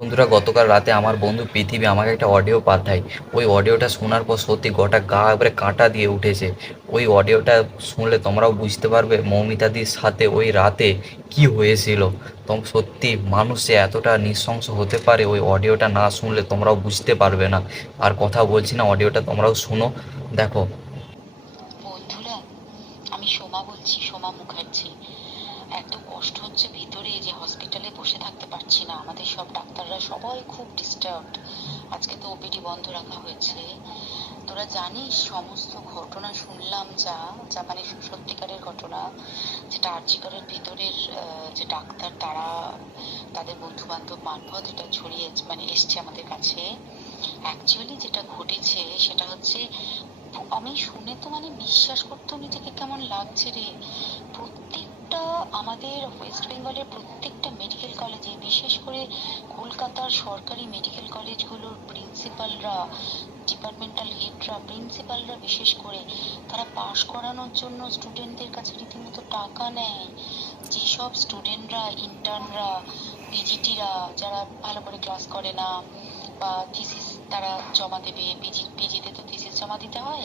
বন্ধুরা, গতকাল রাতে আমার বন্ধু পৃথিবী আমাকে একটা অডিও পাঠায়। ওই অডিওটা শোনার পর সত্যি গোটা গা একবারে কাঁটা দিয়ে উঠেছে। ওই অডিওটা শুনলে তোমরাও বুঝতে পারবে মৌমিতাদির সাথে ওই রাতে কি হয়েছিল। তোম, সত্যি মানুষ এতটা নৃশংস হতে পারে ওই অডিওটা না শুনলে তোমরাও বুঝতে পারবে না। আর কথা বলছি না অডিওটা তোমরাও শুনো। দেখো। বন্ধুরা, আমি সোমা বলছি, সোমা মুখার্জি এত কষ্ট হচ্ছে ভিতরে যে হসপিটালে বসে থাকতে পারছি না আমাদের সব ডাক্তাররা সবাই খুব ডিস্টার্বড আজকে তো ওপিডি বন্ধ রাখা হয়েছে। তোরা জানিস সমস্ত ঘটনা শুনলাম যা যা সত্যিকারের ঘটনা, যেটা আর্যিকরের ভিতরের যে ডাক্তার তারা তাদের বন্ধু বান্ধব মারফত এটা ছড়িয়ে মানে এসছে আমাদের কাছে। অ্যাকচুয়ালি যেটা ঘটেছে সেটা হচ্ছে, আমি শুনে তো মানে বিশ্বাস করতেও নিজেকে কেমন লাগছে রে। প্রত্যেকটা আমাদের ওয়েস্ট বেঙ্গলের প্রত্যেকটা মেডিকেল কলেজে বিশেষ করে কলকাতার সরকারি মেডিকেল কলেজগুলোর প্রিন্সিপালরা ডিপার্টমেন্টাল হেডরা প্রিন্সিপালরা বিশেষ করে, তারা পাশ করানোর জন্য স্টুডেন্টদের কাছে রীতিমতো টাকা নেয়। যেসব স্টুডেন্টরা ইন্টার্নরা পিজিটিরা যারা ভালো করে ক্লাস করে না, বা থিসিস তারা জমা দেবে পিজি পিজিতে তো থিসিস জমা দিতে হয়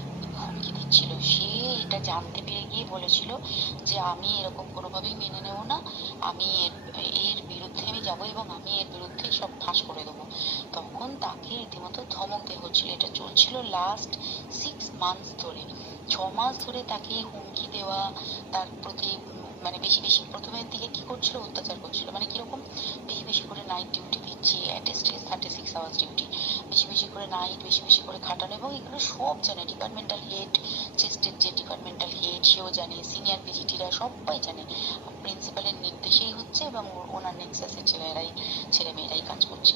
দিচ্ছিল সে এটা জানতে পেরে গিয়ে বলেছিল যে, আমি এরকম কোনোভাবেই মেনে নেব না। আমি এর এর বিরুদ্ধে আমি যাব এবং আমি এর বিরুদ্ধে সব ফাঁস করে দেবো। তখন তাকে রীতিমতো ধমক দেওয়া হচ্ছিল। এটা চলছিল লাস্ট সিক্স মান্থস ধরে। ছ মাস ধরে তাকে হুমকি দেওয়া, তার প্রতি মানে বেশি বেশি প্রথমের দিকে কি করছিল? অত্যাচার করছিল। মানে কীরকম? বেশি বেশি করে নাইট ডিউটি দিচ্ছি অ্যাটেস্টে থার্টি সিক্স আওয়ার্স ডিউটি বেশি বেশি করে নাইট বেশি বেশি করে খাটানো এবং এগুলো সব জানে। ডিপার্টমেন্টাল হেড চেস্টের যে ডিপার্টমেন্টাল হেড সেও জানে। সিনিয়র পিজিটিরা সবাই জানে। প্রিন্সিপালের নির্দেশেই হচ্ছে এবং ওনার নেক্সাসের ছেলেরাই, ছেলেমেয়েরাই কাজ করছে।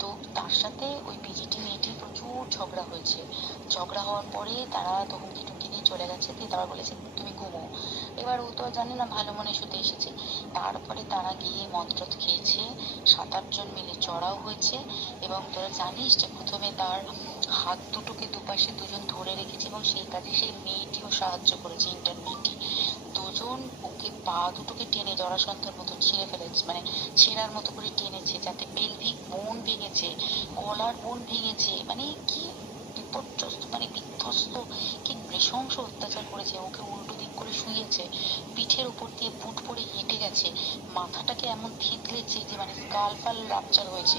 তো তার সাথে ওই পিজিটি মেয়েটির প্রচুর ঝগড়া হয়েছে। ঝগড়া হওয়ার পরে তারা তো হুমকি টুমকি দিয়ে চলে গেছে, দিয়ে তারা বলেছে, তুমি ঘুমো। এবার ও তো জানে না, ভালো মনে শুতে এসেছে। তারপরে তারা গিয়ে মদরত খেয়েছে সাত আটজন মিলে চড়াও হয়েছে এবং তোরা জানিস যে প্রথমে তার হাত দুটোকে দুপাশে দুজন ধরে রেখেছে এবং সেই কাজে সেই মেয়েটিও সাহায্য করেছে ইন্টার মেয়েটি দুজন ওকে পা দুটোকে টেনে জরাসন্ধের মতো ছিঁড়ে ফেলেছে মানে ছেঁড়ার মতো করে টেনেছে, যাতে পেলভিক বোন ভেঙেছে, গলার বোন ভেঙেছে মানে কি বিপর্যস্ত মানে বিধ্বস্ত, কি নৃশংস অত্যাচার করেছে, ওকে উল্টো দিক করে শুয়েছে, পিঠের উপর দিয়ে বুট পরে হেঁটে গেছে, মাথাটাকে এমন থেতলেছে যে মানে স্কাল ফাল রাপচার হয়েছে।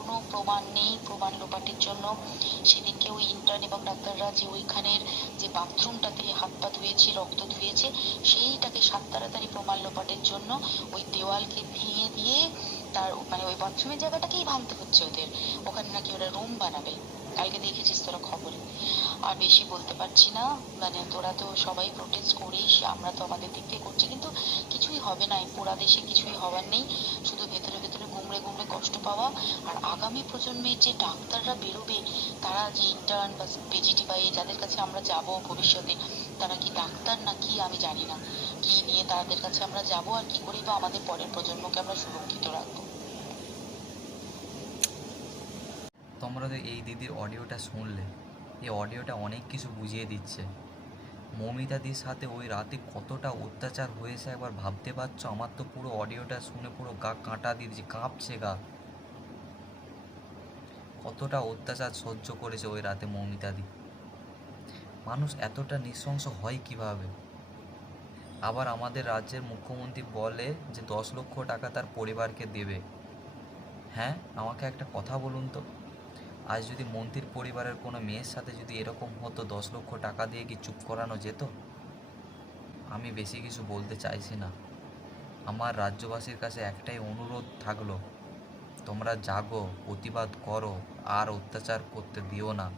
প্রমাণ নেই, প্রমাণ লোপাটের জন্য। সেদিনকে ওই ইন্টার্ন এবং ডাক্তাররা যে ওইখানের যে বাথরুমটাতে হাত পা ধুয়েছে, রক্ত ধুয়েছে, সেইটাকে সাত তাড়াতাড়ি প্রমাণ লোপাটের জন্য ওই দেওয়ালকে ভেঙে দিয়ে তার মানে ওই বাথরুমের জায়গাটাকেই ভাঙতে হচ্ছে ওদের। ওখানে নাকি ওরা রুম বানাবে। কালকে দেখেছিস তোরা খবরে। আর বেশি বলতে পারছি না। মানে তোরা তো সবাই প্রোটেস্ট করিস, আমরা তো আমাদের দিক থেকে করছি, কিন্তু কিছুই হবে না। পোড়া দেশে কিছুই হবার নেই। শুধু ভেতরে ভেতরে গুমড়ে গুমড়ে কষ্ট পাওয়া। আর আগামী প্রজন্মের যে ডাক্তাররা বেরোবে, তারা যে ইন্টার্ন বা পেজিটি বা যাদের কাছে আমরা যাব ভবিষ্যতে, তারা কি ডাক্তার না কি আমি জানি না। কি নিয়ে তাদের কাছে আমরা যাব আর কি করি বা আমাদের পরের প্রজন্মকে আমরা সুরক্ষিত রাখব। তোমরা তো এই দিদির অডিওটা শুনলে। এই অডিওটা অনেক কিছু বুঝিয়ে দিচ্ছে। মৌমিতাদির সাথে ওই রাতে কতটা অত্যাচার হয়েছে একবার ভাবতে পারছ? আমার তো পুরো অডিওটা শুনে পুরো গা কাঁটা দিয়ে কাঁপছে গা। কতটা অত্যাচার সহ্য করেছে ওই রাতে মৌমিতাদি মানুষ এতটা নৃশংস হয় কীভাবে? আবার আমাদের রাজ্যের মুখ্যমন্ত্রী বলে যে দশ লক্ষ টাকা তার পরিবারকে দেবে। হ্যাঁ আমাকে একটা কথা বলুন তো। আজ যদি মন্ত্রীর পরিবারের কোনো মেয়ের সাথে যদি এরকম হতো, দশ লক্ষ টাকা দিয়ে কি চুপ করানো যেত? আমি বেশি কিছু বলতে চাইছি না। আমার রাজ্যবাসীর কাছে একটাই অনুরোধ থাকল, তোমরা জাগো, প্রতিবাদ করো, আর অত্যাচার করতে দিও না।